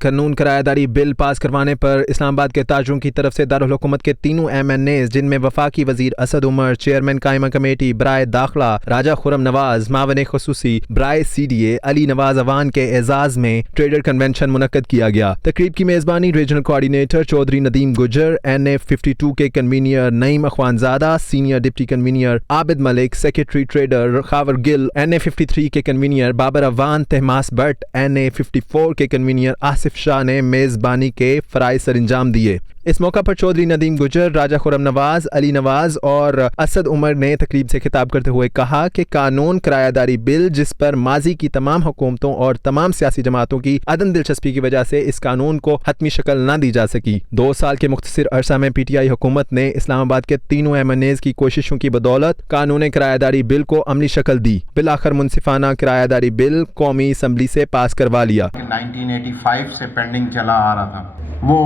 कानून किराया दारी बिल पास करवाने पर इस्लामाबाद के ताजरों की तरफ से दारुल हुकूमत के तीनों MNAs जिनमें वफाकी वजीर असद उमर, चेयरमैन कायमा कमेटी बराए दाखिला राजा खुरम नवाज, मावन खसूसी बराए CDA अली नवाज अवान के एजाज में ट्रेडर कन्वेंशन मुनक्कद किया गया। तकरीब की मेजबानी regional coordinator Chaudhary Nadeem Gujjar, NA52 के convener Naeem Akhwanzada, senior deputy convener Abid Malik, secretary trader Khawar Gill, NA53 के कन्वीनियर बाबर अवान, तहमास भट्ट, NA54 के कन्वीनियर आसिफ शाह ने मेजबानी के फराइज सरंजाम दिए। इस मौका पर चौधरी नदीम गुजर, राजा खुरम नवाज, अली नवाज और असद उमर ने तकरीब से खिताब करते हुए कहा कि कानून किरायादारी बिल जिस पर माजी की तमाम हुकूमतों और तमाम सियासी जमातों की अदम दिलचस्पी की वजह से इस कानून को हतमी शक्ल न दी जा सकी। 2 साल के मुख्तसर अरसा में PTI हुकूमत ने इस्लामाबाद के तीनों MNAs की कोशिशों की बदौलत कानून किरायादारी बिल को अमली शक्ल दी। बिलाखिर मुनसिफाना किरायादारी बिल कौमी असम्बली से पास करवा लिया। 1985 से पेंडिंग चला आ रहा था, वो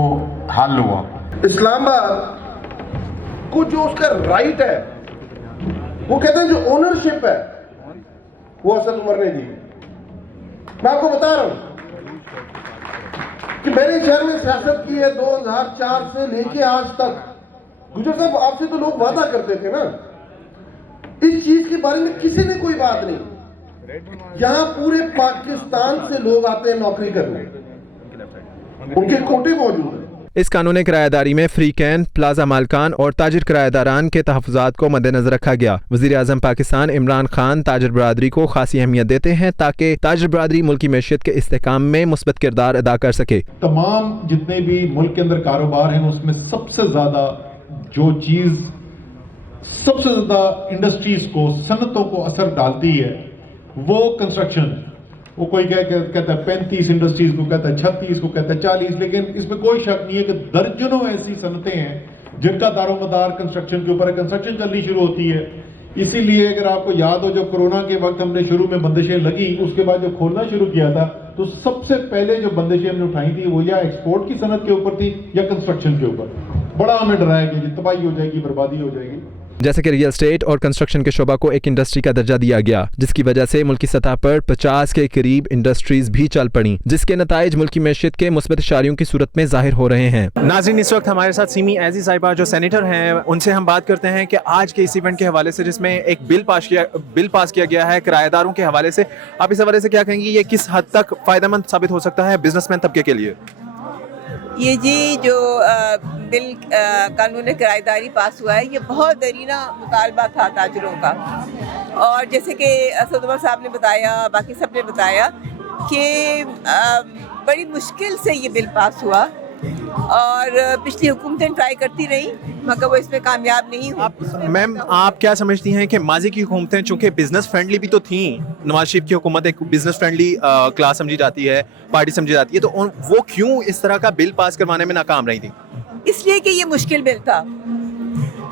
हल हुआ। इस्लामाबाद को जो उसका राइट है, वो कहते हैं जो ओनरशिप है, वो असद उमर ने दी। मैं आपको बता रहा हूं कि मैंने शहर में सियासत की है 2004 से लेके आज तक। गुजर साहब, आपसे तो लोग वादा करते थे ना, इस चीज के बारे में किसी ने कोई बात नहीं। यहां पूरे पाकिस्तान से लोग आते हैं नौकरी करने, उनके कोटे मौजूद हैं। इस कानून किरायादारी में फ्री कैन, प्लाजा मालकान और ताजिर किराएदारान के तहफ़्फ़ुज़ात को मद्देनज़र रखा गया। वज़ीर आज़म पाकिस्तान इमरान खान ताजिर बरादरी को खासी अहमियत देते हैं ताकि ताजिर बरादरी मुल्की मैशियत के इस्तेहकाम में मुस्बत किरदार अदा कर सके। तमाम जितने भी मुल्क के अंदर कारोबार हैं, उसमें सबसे ज़्यादा जो चीज़ सबसे ज़्यादा इंडस्ट्रीज़ को, सनतों को असर डालती है, वो कंस्ट्रक्शन है। वो कोई कहता है 35 इंडस्ट्रीज को कहता है 36 को कहता है 40, लेकिन इसमें कोई शक नहीं है कि दर्जनों ऐसी सनतें हैं जिनका दारोमदार कंस्ट्रक्शन के ऊपर है। कंस्ट्रक्शन चलनी शुरू होती है, इसीलिए अगर आपको याद हो जब कोरोना के वक्त हमने शुरू में बंदिशें लगी, उसके बाद जब खोलना शुरू किया था तो सबसे पहले जो बंदिशें हमने उठाई थी वो या एक्सपोर्ट की सनत के ऊपर थी या कंस्ट्रक्शन के ऊपर। बड़ा हमें डराया कि तबाही हो जाएगी, बर्बादी हो जाएगी। जैसे कि रियल एस्टेट और कंस्ट्रक्शन के शोबा को एक इंडस्ट्री का दर्जा दिया गया, जिसकी वजह से मुल्की सतह पर 50 के करीब इंडस्ट्रीज भी चल पड़ी, जिसके नताइज मुल्की मैशियत के मुस्बत इशारियों की सूरत में जाहिर हो रहे हैं। नाज़रीन, इस वक्त हमारे साथ सीमी ऐज़ी साहिबा जो सेनेटर हैं, उनसे हम बात करते हैं कि आज के इस इवेंट के हवाले से जिसमें एक बिल पास किया गया है किराएदारों के हवाले से, आप इस हवाले से क्या कहेंगे? ये किस हद तक फ़ायदेमंद साबित हो सकता है बिजनेसमैन तबके के लिए? ये जी जो बिल कानून किराएदारी पास हुआ है, ये बहुत दरीना मुतालबा था ताजरों का। और जैसे कि असद उमर साहब ने बताया, बाकी सब ने बताया कि बड़ी मुश्किल से ये बिल पास हुआ और पिछली हुकूमतें ट्राई करती रही मगर वो इसमें कामयाब नहीं हुई। मैम, आप क्या समझती हैं कि माजी की हुकूमतें चूँकि बिजनेस फ्रेंडली भी तो थीं, नवाज शरीफ की हुकूमत एक बिजनेस फ्रेंडली क्लास समझी जाती है, पार्टी समझी जाती है, तो वो क्यों इस तरह का बिल पास करवाने में नाकाम रही थी? इसलिए कि ये मुश्किल बिल था,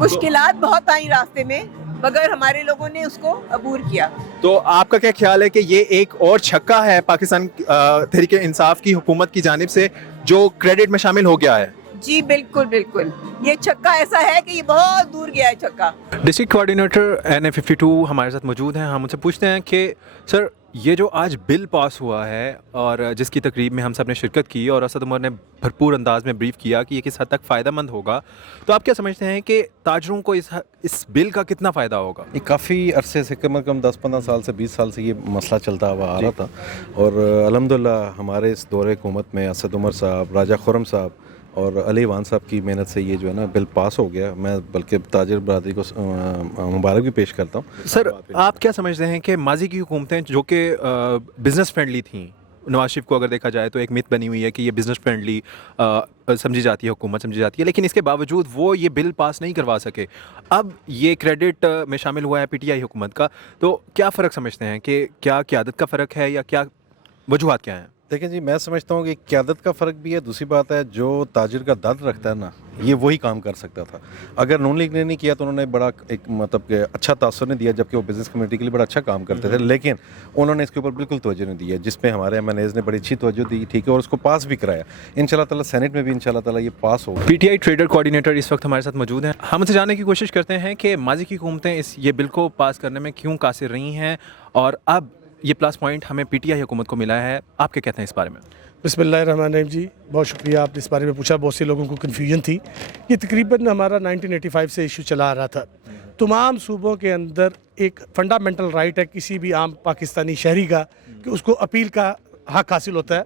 मुश्किलात बहुत आई रास्ते में, मगर हमारे लोगों ने उसको अबूर किया। तो आपका क्या ख्याल है कि ये एक और छक्का है पाकिस्तान तहरीक इंसाफ की हुकूमत की जानिब से जो क्रेडिट में शामिल हो गया है? जी बिल्कुल बिल्कुल, ये छक्का ऐसा है कि ये बहुत दूर गया है छक्का। डिस्ट्रिक्ट कोऑर्डिनेटर NA52 हमारे साथ मौजूद हैं। हम उनसे पूछते हैं कि सर, ये जो आज बिल पास हुआ है और जिसकी तकरीब में हम सब ने शिरकत की और असद उमर ने भरपूर अंदाज में ब्रीफ किया कि ये किस हद तक फ़ायदेमंद होगा, तो आप क्या समझते हैं कि ताजरों को इस बिल का कितना फ़ायदा होगा? ये काफ़ी अरसे से, कम से कम 10-15 साल से 20 साल से ये मसला चलता हुआ आ रहा था और अल्हम्दुलिल्लाह हमारे इस दौरे हुकूमत में असद उमर साहब, राजा खुरम साहब और अली वान साहब की मेहनत से ये जो है ना बिल पास हो गया। मैं बल्कि ताजिर बरादरी को मुबारक भी पेश करता हूँ। सर, आप क्या समझते हैं कि माजी की हुकूमतें जो कि बिज़नेस फ्रेंडली थीं, नवाज शरीफ को अगर देखा जाए तो एक मिथ बनी हुई है कि ये बिज़नेस फ्रेंडली समझी जाती है, हुकूमत समझी जाती है, लेकिन इसके बावजूद वो ये बिल पास नहीं करवा सके। अब ये क्रेडिट में शामिल हुआ है PTI हुकूमत का, तो क्या फ़र्क समझते हैं कि क्या क़यादत का फ़र्क है या क्या वजूहात क्या हैं? देखें जी, मैं समझता हूँ कि क़यादत का फ़र्क भी है। दूसरी बात है, जो ताजिर का दर्द रखता है ना, ये वही काम कर सकता था। अगर नून लीग ने नहीं किया तो उन्होंने बड़ा एक मतलब कि अच्छा तासुर नहीं दिया, जबकि वो बिज़नेस कम्युनिटी के लिए बड़ा अच्छा काम करते थे, लेकिन उन्होंने इसके ऊपर बिल्कुल तवज्जो नहीं दी है, जिस पे हमारे MNAs ने बड़ी अच्छी तवज्जो दी, ठीक है, और उसको पास भी कराया। इंशाल्लाह ताला सेनेट में भी इंशाल्लाह ताला ये पास होगा। PTI ट्रेडर कोऑर्डिनेटर इस वक्त हमारे साथ मौजूद हैं। हम उनसे जानने की कोशिश करते हैं कि माजी की हुकूमतें ये बिल को पास करने में क्यों कासिर रही हैं और अब ये प्लस पॉइंट हमें PTI हुकूमत को मिला है। आप क्या कहते हैं इस बारे में? बिस्मिल्लाहिर्रहमानिर्रहीम जी, बहुत शुक्रिया आपने इस बारे में पूछा। बहुत से लोगों को कन्फ्यूजन थी। ये तकरीबन हमारा 1985 से इशू चला आ रहा था। तमाम सूबों के अंदर एक फंडामेंटल राइट है किसी भी आम पाकिस्तानी शहरी का कि उसको अपील का हक हासिल होता है।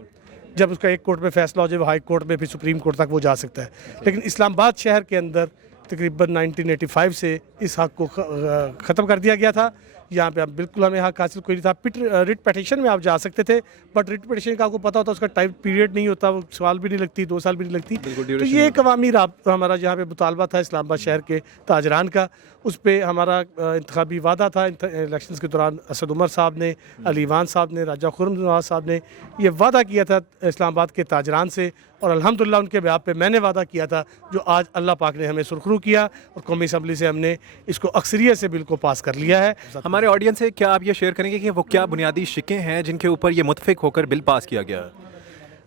जब उसका एक कोर्ट में फैसला हो जाए, वो हाई कोर्ट में फिर सुप्रीम कोर्ट तक वो जा सकता है। लेकिन इस्लामाबाद शहर के अंदर तकरीबन 1985 से इस हक को ख़त्म कर दिया गया था। यहाँ पे आप बिल्कुल हमें हक हासिल कोई नहीं था। रिट पटिशन में आप जा सकते थे, बट रिट पटिशन का आपको पता होता उसका टाइम पीरियड नहीं होता, वो साल भी नहीं लगती, 2 साल भी नहीं लगती। तो ये एक अवामी हमारा यहाँ पे मुतालबा था इस्लामाबाद शहर के ताजरान का। उस पर हमारा इंतखाबी वादा था। इलेक्शंस के दौरान असद उमर साहब ने, अलीवान साहब ने, राजा खुर्रम नवाज साहब ने ये वादा किया था इस्लामाबाद के ताजरान से, और अल्हम्दुलिल्लाह उनके ब्याह पे मैंने वादा किया था, जो आज अल्लाह पाक ने हमें सुरखरू किया और कौमी असम्बली से हमने इसको अक्सरियत से बिल को पास कर लिया है। हमारे ऑडियंस से क्या आप ये शेयर करेंगे कि वो क्या बुनियादी शिकें हैं जिनके ऊपर ये मुत्तफिक होकर बिल पास किया गया?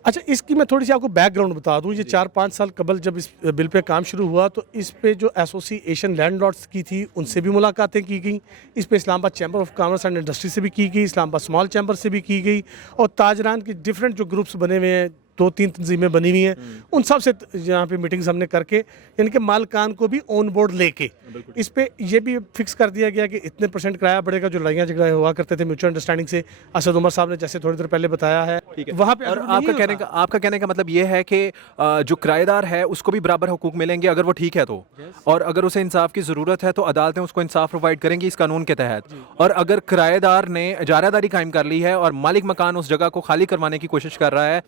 अच्छा, इसकी मैं थोड़ी सी आपको बैकग्राउंड बता दूं। ये 4-5 साल कबल जब इस बिल पे काम शुरू हुआ तो इस पे जो एसोसिएशन लैंडलॉर्ड्स की थी उनसे भी मुलाकातें की गई। इस पे Islamabad chamber of commerce and industry से भी की गई, इस्लामाबाद स्मॉल चैम्बर से भी की गई, और ताजरान के डिफरेंट जो ग्रुप्स बने हुए हैं, 2-3 तंजीमें बनी हुई हैं, उन सब से यहाँ पे मीटिंग्स हमने करके यानी कि मालकान को भी ऑन बोर्ड लेके इस पे ये भी फिक्स कर दिया गया कि इतने % किराया बढ़ेगा। जो लड़ाइयाँ झगड़े हुआ करते थे म्यूचुअल अंडरस्टैंडिंग से, असद उमर साहब ने जैसे थोड़ी देर पहले बताया है, वहाँ पे और आपका कहने का मतलब ये है कि जो किराएदार है उसको भी बराबर हुकूक मिलेंगे अगर वो ठीक है तो, और अगर उसे इंसाफ की ज़रूरत है तो अदालतें उसको इंसाफ प्रोवाइड करेंगी इस कानून के तहत। और अगर किराएदार ने इजारादारी कायम कर ली है और मालिक मकान उस जगह को खाली करवाने की कोशिश कर रहा है,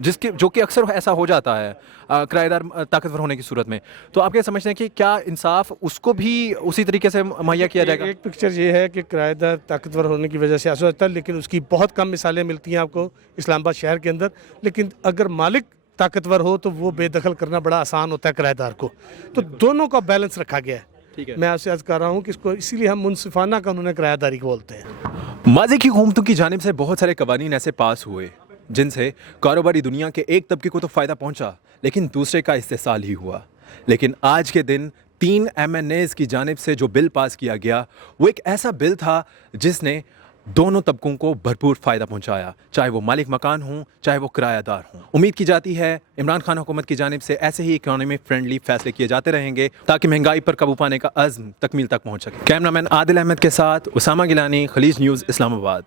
जो कि अक्सर ऐसा हो जाता है किराएदार ताकतवर होने की सूरत में, तो आप क्या समझते हैं कि क्या इंसाफ उसको भी उसी तरीके से मुहैया किया जाएगा? एक पिक्चर ये है कि किराएदार ताकतवर होने की वजह से ऐसा होता है, लेकिन उसकी बहुत कम मिसालें मिलती हैं आपको इस्लामाबाद शहर के अंदर। लेकिन अगर मालिक ताकतवर हो तो वो बेदखल करना बड़ा आसान होता है किराएदार को। तो दोनों का बैलेंस रखा गया है। मैं आपसे अर्ज कर रहा हूँ कि इसको इसीलिए हम मुनसिफाना कानून किराएदारी को बोलते हैं। माजी की हुकूमतों की जानिब से बहुत सारे कवानीन ऐसे पास हुए जिनसे कारोबारी दुनिया के एक तबके को तो फ़ायदा पहुंचा, लेकिन दूसरे का इस्तेसाल ही हुआ। लेकिन आज के दिन 3 MNAs की जानिब से जो बिल पास किया गया वो एक ऐसा बिल था जिसने दोनों तबकों को भरपूर फ़ायदा पहुंचाया, चाहे वो मालिक मकान हों चाहे वो किरायादार हों। उम्मीद की जाती है इमरान खान हुकूमत की जानिब से ऐसे ही इकोनॉमी फ्रेंडली फैसले किए जाते रहेंगे ताकि महंगाई पर काबू पाने का अज़्म तकमील तक पहुँच सके। कैमरामैन आदिल अहमद के साथ उसामा गिलानी, खलीज न्यूज़, इस्लामाबाद।